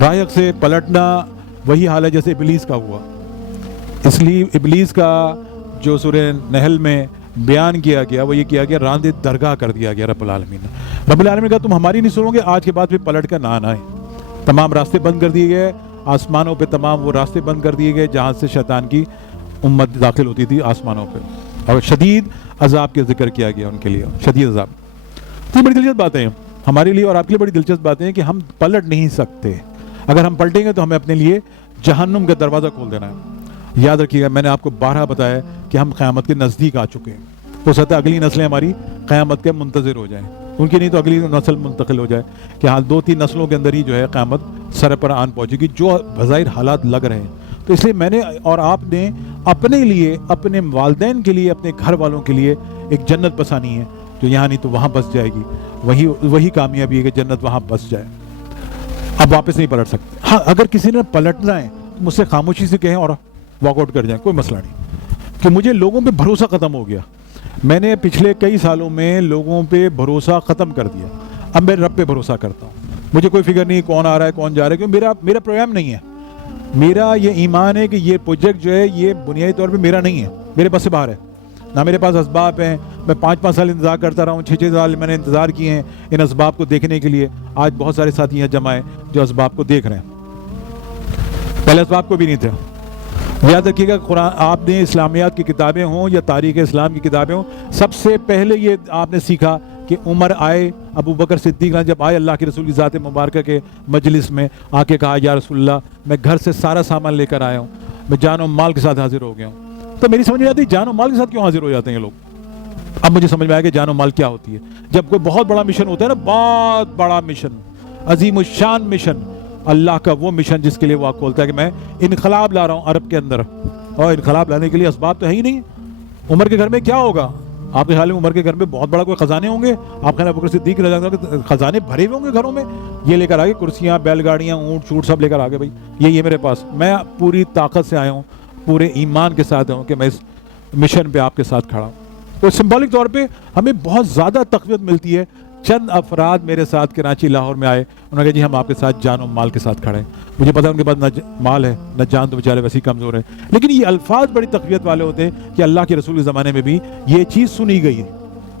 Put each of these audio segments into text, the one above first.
رائق سے پلٹنا وہی حال ہے جیسے ابلیس کا ہوا. اس لیے ابلیس کا جو سورہ نحل میں بیان کیا گیا وہ یہ کیا گیا راند درگاہ کر دیا گیا رب العالمین نے. رب العالمین کا تم ہماری نہیں سنو گے, آج کے بعد پھر پلٹ کر نہ آنا ہے. تمام راستے بند کر دیے گئے, آسمانوں پہ تمام وہ راستے بند کر دیے گئے جہاں سے شیطان کی امت داخل ہوتی تھی آسمانوں پہ, اور شدید عذاب کے ذکر کیا گیا ان کے لیے, شدید عذاب. یہ بڑی دلچسپ باتیں ہیں ہمارے لیے اور آپ کے لیے, بڑی دلچسپ باتیں ہیں کہ ہم پلٹ نہیں سکتے. اگر ہم پلٹیں گے تو ہمیں اپنے لیے جہنم کا دروازہ کھول دینا ہے. یاد رکھیے گا, میں نے آپ کو بارہا بتایا کہ ہم قیامت کے نزدیک آ چکے ہیں. ہو سکتا ہے اگلی نسلیں ہماری قیامت کے منتظر ہو جائیں, ان کی نہیں تو اگلی نسل منتقل ہو جائے کہ ہاں 2-3 نسلوں کے اندر ہی جو ہے قیامت سر پر آن پہنچے گی, جو بظاہر حالات لگ رہے ہیں. تو اس لیے میں نے اور آپ نے اپنے لیے, اپنے والدین کے لیے, اپنے گھر والوں کے لیے ایک جنت بسانی ہے جو یہاں نہیں تو وہاں بس جائے گی. وہی کامیابی ہے کہ جنت وہاں بس جائے. اب واپس نہیں پلٹ سکتے. ہاں اگر کسی نے پلٹنا ہے تو مجھ سے خاموشی سے کہیں اور واک آؤٹ کر جائیں, کوئی مسئلہ نہیں. کہ مجھے لوگوں پہ بھروسہ ختم ہو گیا, میں نے پچھلے کئی سالوں میں لوگوں پہ بھروسہ ختم کر دیا. اب میں رب پہ بھروسہ کرتا ہوں. مجھے کوئی فکر نہیں کون آ رہا ہے کون جا رہا ہے, کیونکہ میرا پروگرام نہیں ہے. میرا یہ ایمان ہے کہ یہ پروجیکٹ جو ہے یہ بنیادی طور پہ میرا نہیں ہے, میرے بس سے باہر ہے. نہ میرے پاس اسباب ہیں, میں 5-5 سال انتظار کرتا رہا ہوں, 6-6 سال میں نے انتظار کیے ہیں ان اسباب کو دیکھنے کے لیے. آج بہت سارے ساتھی یہاں جمع ہیں جو اسباب کو دیکھ رہے ہیں, پہلے اسباب کو بھی نہیں تھے. یاد رکھیے گا, قرآن آپ نے اسلامیات کی کتابیں ہوں یا تاریخ اسلام کی کتابیں ہوں, سب سے پہلے یہ آپ نے سیکھا کہ عمر آئے, ابو بکر صدیق جب آئے اللہ کے رسول کی ذات مبارکہ کے مجلس میں, آ کے کہا یا رسول اللہ میں گھر سے سارا سامان لے کر آیا ہوں, میں جان و مال کے ساتھ حاضر ہو گیا ہوں. تو میری سمجھ میں آتی جان و مال کے ساتھ کیوں حاضر ہو جاتے ہیں یہ لوگ. اب مجھے سمجھ میں آیا کہ جان و مال کیا ہوتی ہے. جب کوئی بہت بڑا مشن ہوتا ہے نا, بہت بڑا مشن, عظیم الشان مشن, اللہ کا وہ مشن جس کے لیے وہ کھولتا ہے کہ میں انقلاب لا رہا ہوں عرب کے اندر, اور انقلاب لانے کے لیے اسباب تو ہے ہی نہیں. عمر کے گھر میں کیا ہوگا آپ کے خیال میں؟ عمر کے گھر میں بہت بڑا کوئی خزانے ہوں گے؟ آپ خیال ابو بکر صدیق خزانے بھرے ہوئے ہوں گے گھروں میں؟ یہ لے کر آگے کرسیاں, بیل گاڑیاں, اونٹ چوٹ سب لے کر آگے, بھائی یہی ہے میرے پاس, میں پوری طاقت سے آیا ہوں, پورے ایمان کے ساتھ ہوں کہ میں اس مشن پہ آپ کے ساتھ کھڑا ہوں. تو سمبولک طور پہ ہمیں بہت زیادہ تقویت ملتی ہے. چند افراد میرے ساتھ کراچی لاہور میں آئے, انہوں نے کہا جی ہم آپ کے ساتھ جان و مال کے ساتھ کھڑے ہیں. مجھے پتا ان کے پاس نہ مال ہے نہ جان, تو بیچارے ویسے ہی کمزور ہیں, لیکن یہ الفاظ بڑی تقویت والے ہوتے ہیں کہ اللہ کے رسول کے زمانے میں بھی یہ چیز سنی گئی ہے.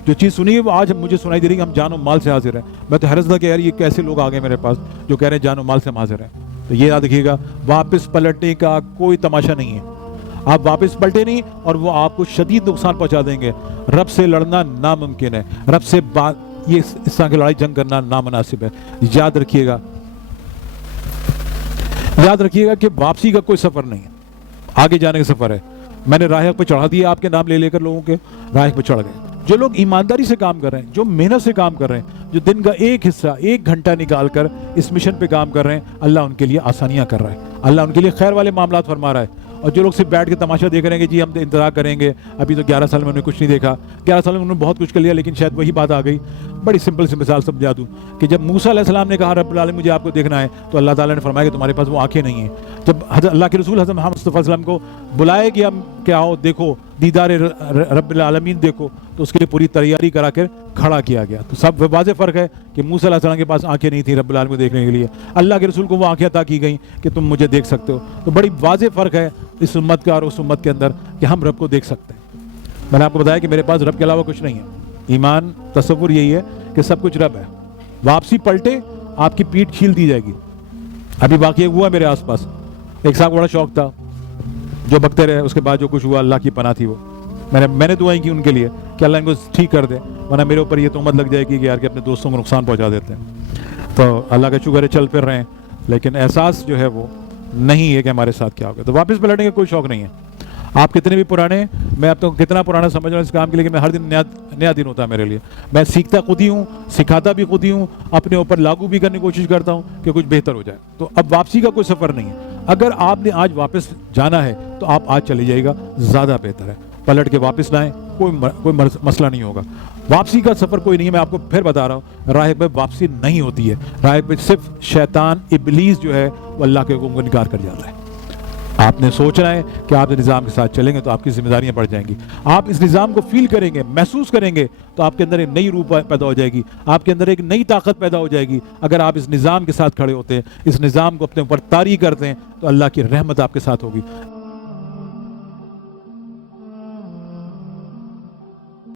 جو چیز سنی ہے وہ آج مجھے سنائی دے رہی ہے کہ ہم جان و مال سے حاضر ہیں. میں تو حیرت تھا کہ یار یہ کیسے لوگ آ گئے میرے پاس جو کہہ رہے ہیں جان و مال سے ہم حاضر ہیں. تو یہ یاد رکھیے گا, واپس پلٹنے کا کوئی تماشا نہیں ہے. آپ واپس پلٹے نہیں اور وہ آپ کو شدید نقصان پہنچا دیں گے. رب سے لڑنا ناممکن ہے, رب سے یہ اس طرح کی لڑائی جنگ کرنا نامناسب ہے. یاد رکھیے گا کہ واپسی کا کوئی سفر نہیں ہے, آگے جانے کا سفر ہے. میں نے راہ پہ چڑھا دیا آپ کے نام لے کر لوگوں کے, راہ پہ چڑھ گئے. جو لوگ ایمانداری سے کام کر رہے ہیں, جو محنت سے کام کر رہے ہیں, جو دن کا ایک حصہ 1 گھنٹہ نکال کر اس مشن پہ کام کر رہے ہیں, اللہ ان کے لیے آسانیاں کر رہا ہے, اللہ ان کے لیے خیر والے معاملات فرما رہا ہے. اور جو لوگ صرف بیٹھ کے تماشا دیکھ رہے ہیں کہ جی ہم انتظار کریں گے, ابھی تو 11 سال میں انہوں نے کچھ نہیں دیکھا, 11 سال میں انہوں نے بہت کچھ کر لیا, لیکن شاید وہی بات آ گئی. بڑی سمپل سی مثال سمجھا دوں کہ جب موسیٰ علیہ السلام نے کہا رب العالمین مجھے آپ کو دیکھنا ہے, تو اللہ تعالیٰ نے فرمایا کہ تمہارے پاس وہ آنکھیں نہیں ہیں. جب حضرت اللہ کے رسول حضرت محمد صلی اللہ علیہ وسلم کو بلائے کہ ہم کیا آؤ دیکھو دیدار رب العالمین دیکھو, تو اس کے لیے پوری تیاری کرا کر کھڑا کیا گیا. تو سب واضح فرق ہے کہ موسیٰ علیہ السلام کے پاس آنکھیں نہیں تھیں رب العالمین کو دیکھنے کے لیے, اللہ کے رسول کو وہ آنکھیں عطا کی گئیں کہ تم مجھے دیکھ سکتے ہو. تو بڑی واضح فرق ہے اس امت کا اور اس امت کے اندر کہ ہم رب کو دیکھ سکتے ہیں. میں نے آپ کو بتایا کہ میرے پاس رب کے علاوہ کچھ نہیں ہے. ایمان تصور یہی ہے کہ سب کچھ رب ہے. واپسی پلٹے آپ کی پیٹھ چھیل دی جائے گی. ابھی واقعہ ہوا میرے آس پاس, ایک صاحب بڑا شوق تھا جو بکتے رہے, اس کے بعد جو کچھ ہوا اللہ کی پناہ تھی. وہ میں نے دعائیں کی ان کے لیے کہ اللہ ان کو ٹھیک کر دے, ورنہ میرے اوپر یہ تہمت لگ جائے گی کہ یار کہ اپنے دوستوں کو نقصان پہنچا دیتے ہیں. تو اللہ کا شکر ہے چل پھر رہے ہیں, لیکن احساس جو ہے وہ نہیں ہے کہ ہمارے ساتھ کیا ہوگا. تو واپس پلٹنے کا کوئی شوق نہیں ہے. آپ کتنے بھی پرانے, میں اب تو کتنا پرانا سمجھ رہا ہوں اس کام کے لیے کہ میں ہر دن نیا دن ہوتا ہے میرے لیے. میں سیکھتا خود ہی ہوں, سکھاتا بھی خود ہی ہوں, اپنے اوپر لاگو بھی کرنے کی کوشش کرتا ہوں کہ کچھ بہتر ہو جائے. تو اب واپسی کا کوئی سفر نہیں ہے. اگر آپ نے آج واپس جانا ہے تو آپ آج چلے جائے گا, زیادہ بہتر ہے. پلٹ کے واپس لائیں, کوئی مسئلہ نہیں ہوگا. واپسی کا سفر کوئی نہیں ہے. میں آپ کو پھر بتا رہا ہوں, راہ پہ واپسی نہیں ہوتی ہے. راہ پہ صرف شیطان ابلیس جو ہے وہ اللہ کے حکم کو انکار کر جاتا ہے. آپ نے سوچنا ہے کہ آپ نظام کے ساتھ چلیں گے تو آپ کی ذمہ داریاں بڑھ جائیں گی. آپ اس نظام کو فیل کریں گے, محسوس کریں گے, تو آپ کے اندر ایک نئی روح پیدا ہو جائے گی, آپ کے اندر ایک نئی طاقت پیدا ہو جائے گی. اگر آپ اس نظام کے ساتھ کھڑے ہوتے ہیں, اس نظام کو اپنے اوپر طاری کرتے ہیں, تو اللہ کی رحمت آپ کے ساتھ ہوگی.